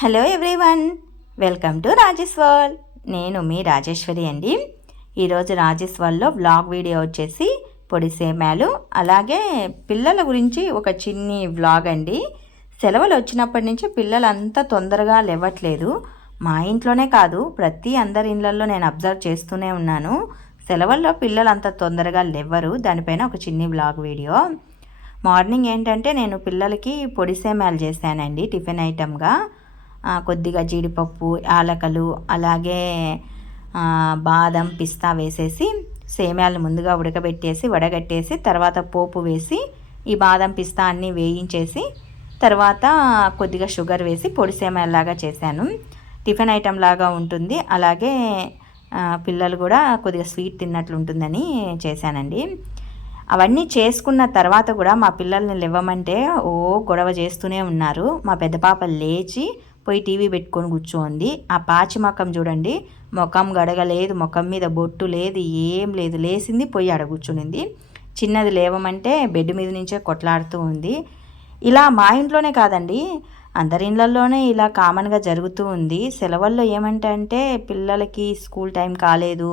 Hello everyone welcome to Rajesh world నేను మీ రాజేశ్వరి అండి. ఈరోజు రాజేష్ వరల్డ్లో బ్లాగ్ వీడియో వచ్చేసి పొడి సేమ్యాలు అలాగే పిల్లల గురించి ఒక చిన్ని వ్లాగ్ అండి. సెలవులు వచ్చినప్పటి నుంచి పిల్లలు అంత తొందరగా లేవట్లేదు. మా ఇంట్లోనే కాదు ప్రతి అందరి ఇళ్ళల్లో నేను అబ్జర్వ్ చేస్తూనే ఉన్నాను. సెలవుల్లో పిల్లలు అంత తొందరగా లేవ్వరు దానిపైన ఒక చిన్ని బ్లాగ్ వీడియో మార్నింగ్ ఏంటంటే నేను పిల్లలకి పొడి సేమ్యాలు చేశానండి టిఫిన్ ఐటమ్గా కొద్దిగా జీడిపప్పు యాలకలు అలాగే బాదం పిస్తా వేసేసి సేమ్యాలు ముందుగా ఉడకబెట్టేసి వడగట్టేసి తర్వాత పోపు వేసి ఈ బాదం పిస్తా అన్నీ వేయించేసి తర్వాత కొద్దిగా షుగర్ వేసి పొడి సేమ్యాలాగా చేశాను. టిఫిన్ ఐటెం లాగా ఉంటుంది. అలాగే పిల్లలు కూడా కొద్దిగా స్వీట్ తిన్నట్లు ఉంటుందని చేశానండి. అవన్నీ చేసుకున్న తర్వాత కూడా మా పిల్లల్ని లేవమంటే ఓ గొడవ చేస్తూనే ఉన్నారు. మా పెద్ద పాప లేచి పోయి టీవీ పెట్టుకొని కూర్చోంది. ఆ పాచి మొఖం చూడండి. ముఖం గడగలేదు ముఖం మీద బొట్టు లేదు ఏం లేదు. లేసింది పోయి ఆడ కూర్చునింది. చిన్నది లేవమంటే బెడ్ మీద నుంచే కొట్లాడుతూ ఉంది. ఇలా మా ఇంట్లోనే కాదండి. అందరి ఇళ్ళలోనే ఇలా కామన్గా జరుగుతూ ఉంది. సెలవుల్లో ఏమంటే పిల్లలకి స్కూల్ టైం కాలేదు.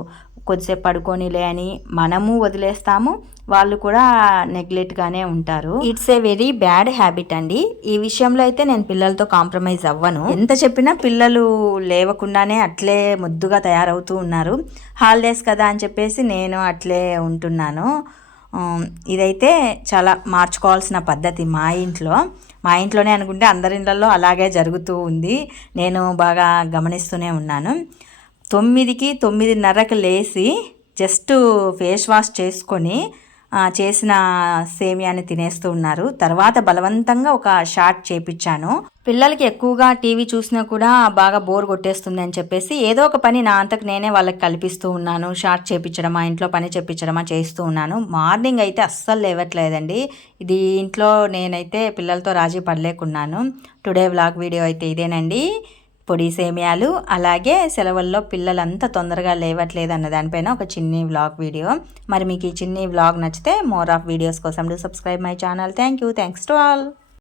కొద్దిసేపు పడుకోనిలే అని మనము వదిలేస్తాము. వాళ్ళు కూడా నెగ్లెక్ట్గానే ఉంటారు. It's a very bad habit అండి. ఈ విషయంలో అయితే నేను పిల్లలతో కాంప్రమైజ్ అవ్వను. ఎంత చెప్పినా పిల్లలు లేవకుండానే అట్లే ముద్దుగా తయారవుతూ ఉన్నారు. హాలిడేస్ కదా అని చెప్పేసి నేను అట్లే ఉంటున్నాను. ఇదైతే చాలా మార్చుకోవాల్సిన పద్ధతి మా ఇంట్లో. మా ఇంట్లోనే అనుకుంటే అందరి ఇళ్ళల్లో అలాగే జరుగుతూ ఉంది. నేను బాగా గమనిస్తూనే ఉన్నాను. తొమ్మిదికి తొమ్మిదిన్నరకు లేచి జస్ట్ ఫేస్ వాష్ చేసుకొని చేసిన సేమియాని తినేస్తూ ఉన్నారు. తర్వాత బలవంతంగా ఒక షార్ట్ చేపించాను. పిల్లలకి ఎక్కువగా టీవీ చూసినా కూడా బాగా బోర్ కొట్టేస్తుంది అని చెప్పేసి ఏదో ఒక పని నా అంతకు నేనే వాళ్ళకి కల్పిస్తూ ఉన్నాను. షార్ట్ చేపించడమా ఇంట్లో పని చేపించడమా చేస్తూ ఉన్నాను. మార్నింగ్ అయితే అస్సలు లేవట్లేదండి. ఇది ఇంట్లో నేనైతే పిల్లలతో రాజీ పడలేకున్నాను. టుడే వ్లాగ్ వీడియో అయితే ఇదేనండి. పొడి సేమియాలు అలాగే సెలవుల్లో పిల్లలంతా తొందరగా లేవట్లేదు అన్న దానిపైన ఒక చిన్ని వ్లాగ్ వీడియో. మరి మీకు ఈ చిన్ని వ్లాగ్ నచ్చితే మోర్ ఆఫ్ వీడియోస్ కోసం do subscribe my channel thank you thanks to all